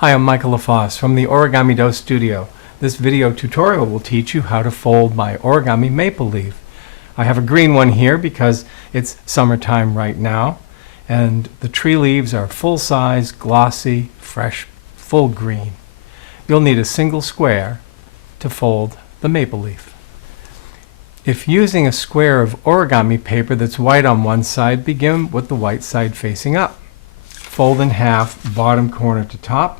Hi, I'm Michael LaFosse from the Origami Dough Studio. This video tutorial will teach you how to fold my origami maple leaf. I have a green one here because it's summertime right now, and the tree leaves are full-size, glossy, fresh, full green. You'll need a single square to fold the maple leaf. If using a square of origami paper that's white on one side, begin with the white side facing up. Fold in half, bottom corner to top.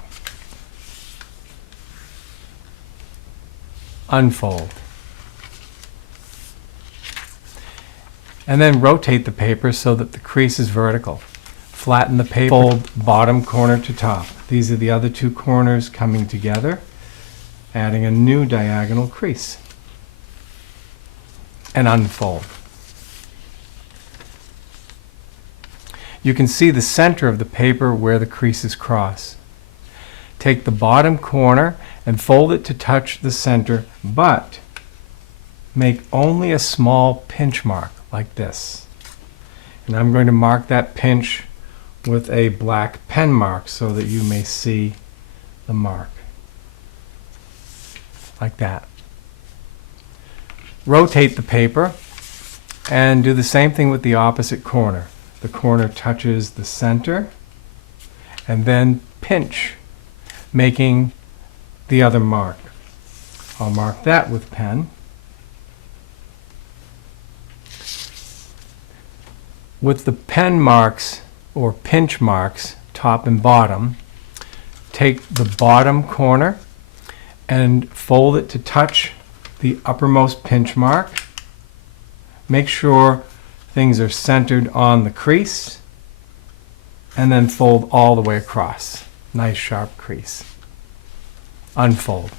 Unfold. And then rotate the paper so that the crease is vertical. Flatten the paper, fold bottom corner to top. These are the other two corners coming together, adding a new diagonal crease. And unfold. You can see the center of the paper where the creases cross. Take the bottom corner and fold it to touch the center, but make only a small pinch mark like this. And I'm going to mark that pinch with a black pen mark so that you may see the mark. Like that. Rotate the paper and do the same thing with the opposite corner. The corner touches the center and then pinch, making the other mark. I'll mark that with pen. With the pen marks or pinch marks, top and bottom, take the bottom corner and fold it to touch the uppermost pinch mark. Make sure things are centered on the crease, and then fold all the way across. Nice sharp crease. Unfold.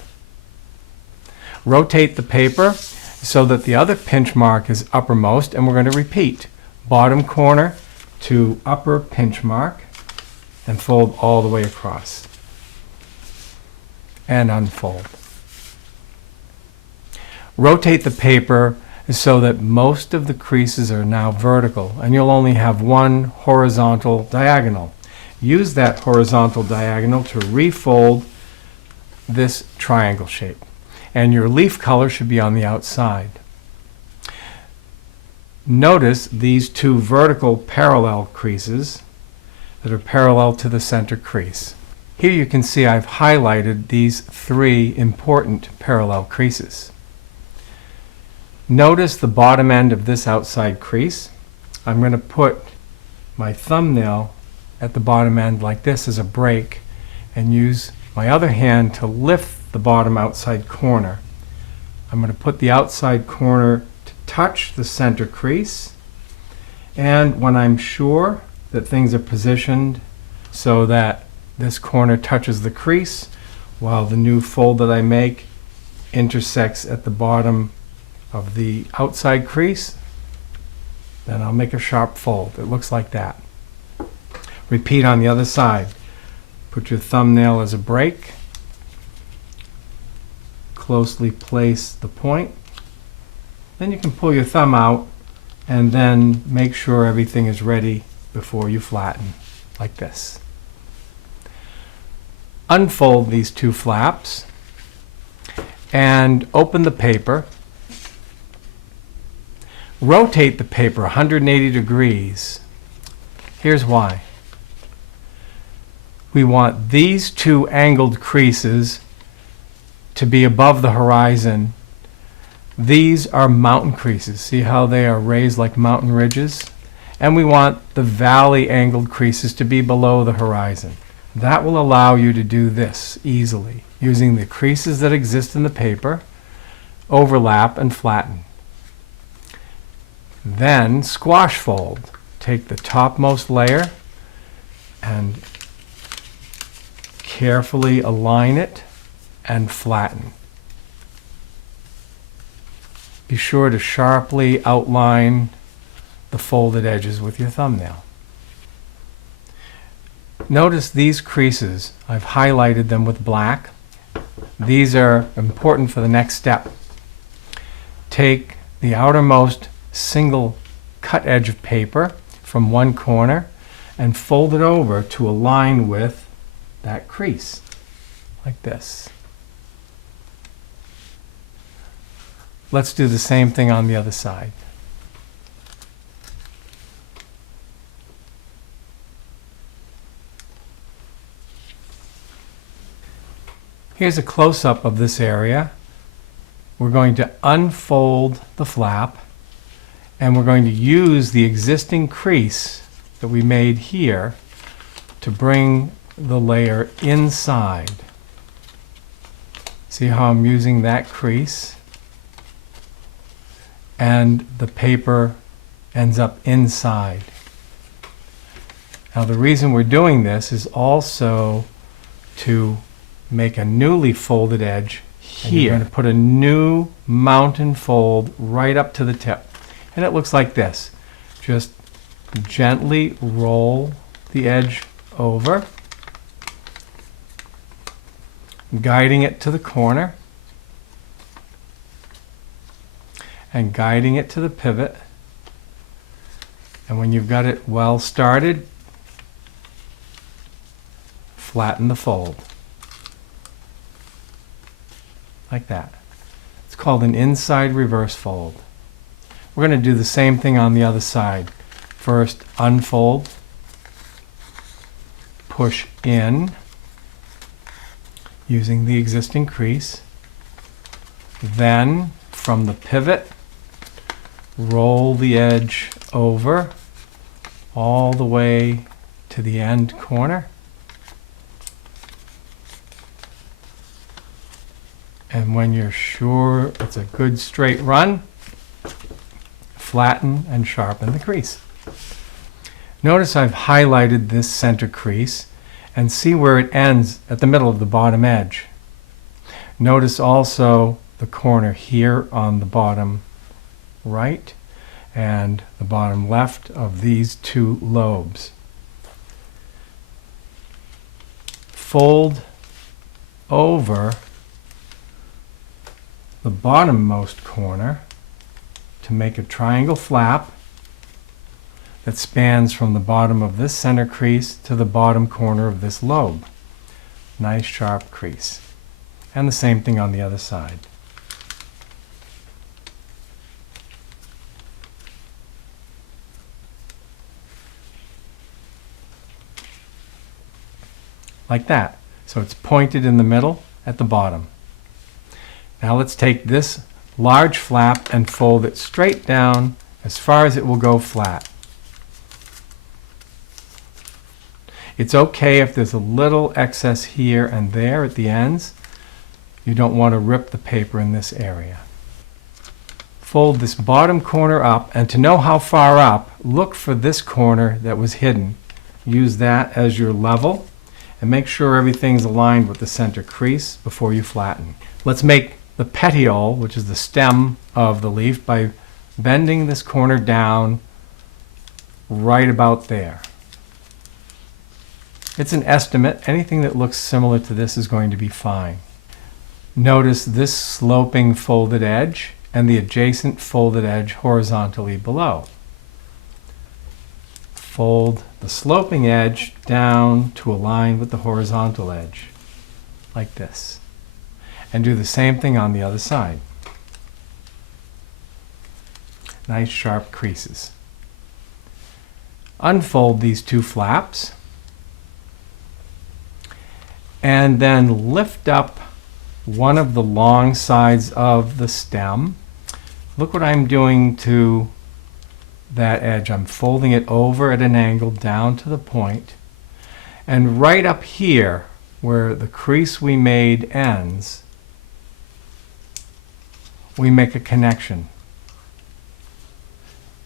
Rotate the paper so that the other pinch mark is uppermost, and we're going to repeat. Bottom corner to upper pinch mark, and fold all the way across. And unfold. Rotate the paper so that most of the creases are now vertical, and you'll only have one horizontal diagonal. Use that horizontal diagonal to refold this triangle shape, and your leaf color should be on the outside. Notice these two vertical parallel creases that are parallel to the center crease. Here you can see I've highlighted these three important parallel creases. Notice the bottom end of this outside crease. I'm going to put my thumbnail at the bottom end like this as a break and use my other hand to lift the bottom outside corner. I'm going to put the outside corner to touch the center crease, and when I'm sure that things are positioned so that this corner touches the crease while the new fold that I make intersects at the bottom of the outside crease, then I'll make a sharp fold. It looks like that. Repeat on the other side. Put your thumbnail as a break. Closely place the point. Then you can pull your thumb out and then make sure everything is ready before you flatten, like this. Unfold these two flaps and open the paper. Rotate the paper 180 degrees. Here's why. We want these two angled creases to be above the horizon. These are mountain creases. See how they are raised like mountain ridges? And we want the valley angled creases to be below the horizon. That will allow you to do this easily, using the creases that exist in the paper, overlap and flatten. Then squash fold. Take the topmost layer and carefully align it and flatten. Be sure to sharply outline the folded edges with your thumbnail. Notice these creases. I've highlighted them with black. These are important for the next step. Take the outermost single cut edge of paper from one corner and fold it over to align with that crease. like this. Let's do the same thing on the other side. Here's a close-up of this area. We're going to unfold the flap, and we're going to use the existing crease that we made here to bring the layer inside. See how I'm using that crease? And the paper ends up inside. Now the reason we're doing this is also to make a newly folded edge here. I'm going to put a new mountain fold right up to the tip. And it looks like this. Just gently roll the edge over, guiding it to the corner and guiding it to the pivot. And when you've got it well started, flatten the fold. Like that. It's called an inside reverse fold. We're going to do the same thing on the other side. First, unfold, push in using the existing crease. Then, from the pivot, roll the edge over all the way to the end corner. And when you're sure it's a good straight run, flatten and sharpen the crease. Notice I've highlighted this center crease and see where it ends at the middle of the bottom edge. Notice also the corner here on the bottom right and the bottom left of these two lobes. Fold over the bottommost corner to make a triangle flap that spans from the bottom of this center crease to the bottom corner of this lobe. Nice sharp crease. And the same thing on the other side. Like that. So it's pointed in the middle at the bottom. Now let's take this large flap and fold it straight down as far as it will go flat. It's okay if there's a little excess here and there at the ends. You don't want to rip the paper in this area. Fold this bottom corner up, and to know how far up, look for this corner that was hidden. Use that as your level and make sure everything's aligned with the center crease before you flatten. Let's make the petiole, which is the stem of the leaf, by bending this corner down right about there. It's an estimate. Anything that looks similar to this is going to be fine. Notice this sloping folded edge and the adjacent folded edge horizontally below. Fold the sloping edge down to align with the horizontal edge, like this. And do the same thing on the other side. Nice sharp creases. Unfold these two flaps and then lift up one of the long sides of the stem. Look what I'm doing to that edge. I'm folding it over at an angle down to the point, and right up here where the crease we made ends, we make a connection.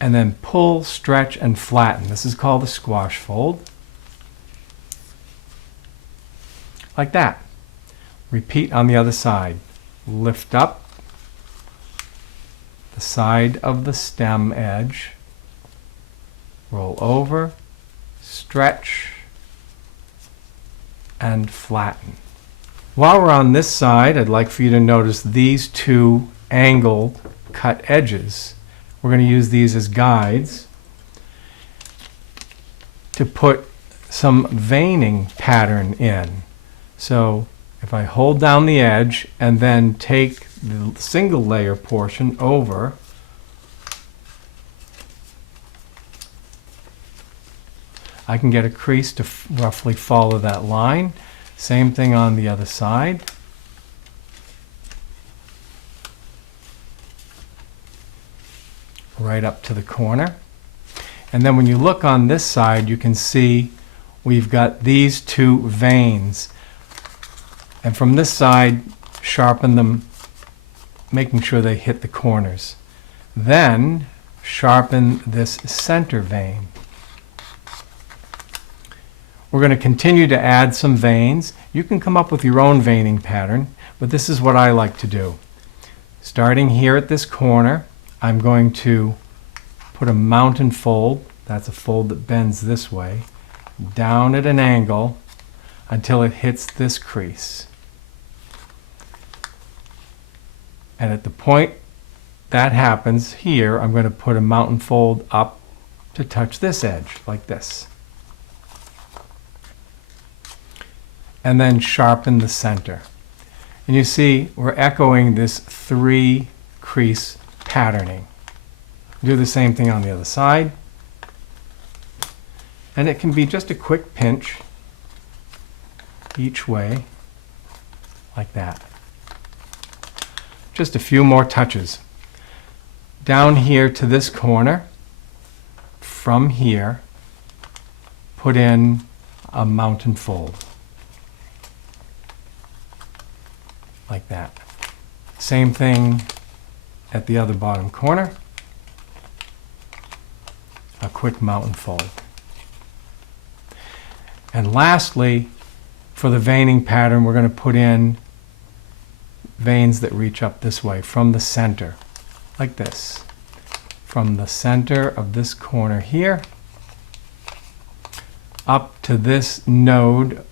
And then pull, stretch, and flatten. This is called a squash fold. Like that. Repeat on the other side. Lift up the side of the stem edge. Roll over, stretch, and flatten. While we're on this side, I'd like for you to notice these two angled cut edges. We're going to use these as guides to put some veining pattern in. So if I hold down the edge and then take the single layer portion over, I can get a crease to roughly follow that line. Same thing on the other side. Right up to the corner. And then when you look on this side, you can see we've got these two veins. And from this side, sharpen them, making sure they hit the corners. Then sharpen this center vein. We're going to continue to add some veins. You can come up with your own veining pattern, but this is what I like to do. Starting here at this corner, I'm going to put a mountain fold, that's a fold that bends this way, down at an angle until it hits this crease. And at the point that happens here, I'm going to put a mountain fold up to touch this edge, like this. And then sharpen the center. And you see, we're echoing this 3 crease patterning. Do the same thing on the other side. And it can be just a quick pinch each way, like that. Just a few more touches. Down here to this corner, from here, put in a mountain fold. Like that. Same thing at the other bottom corner. A quick mountain fold. And lastly, for the veining pattern, we're going to put in veins that reach up this way from the center, like this. From the center of this corner here, up to this node.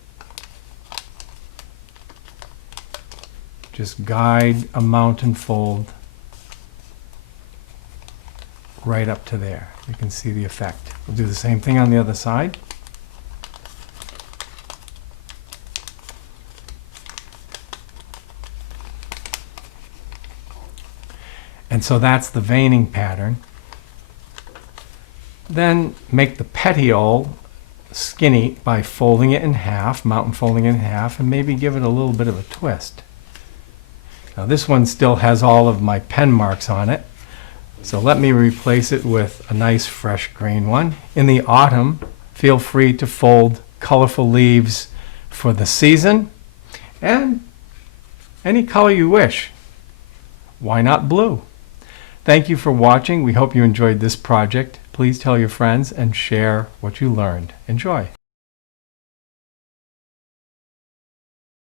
Just guide a mountain fold right up to there. You can see the effect. We'll do the same thing on the other side. And so that's the veining pattern. Then make the petiole skinny by folding it in half, mountain folding it in half, and maybe give it a little bit of a twist. Now this one still has all of my pen marks on it, so let me replace it with a nice fresh green one. In the autumn, feel free to fold colorful leaves for the season, and any color you wish. Why not blue? Thank you for watching. We hope you enjoyed this project. Please tell your friends and share what you learned. Enjoy.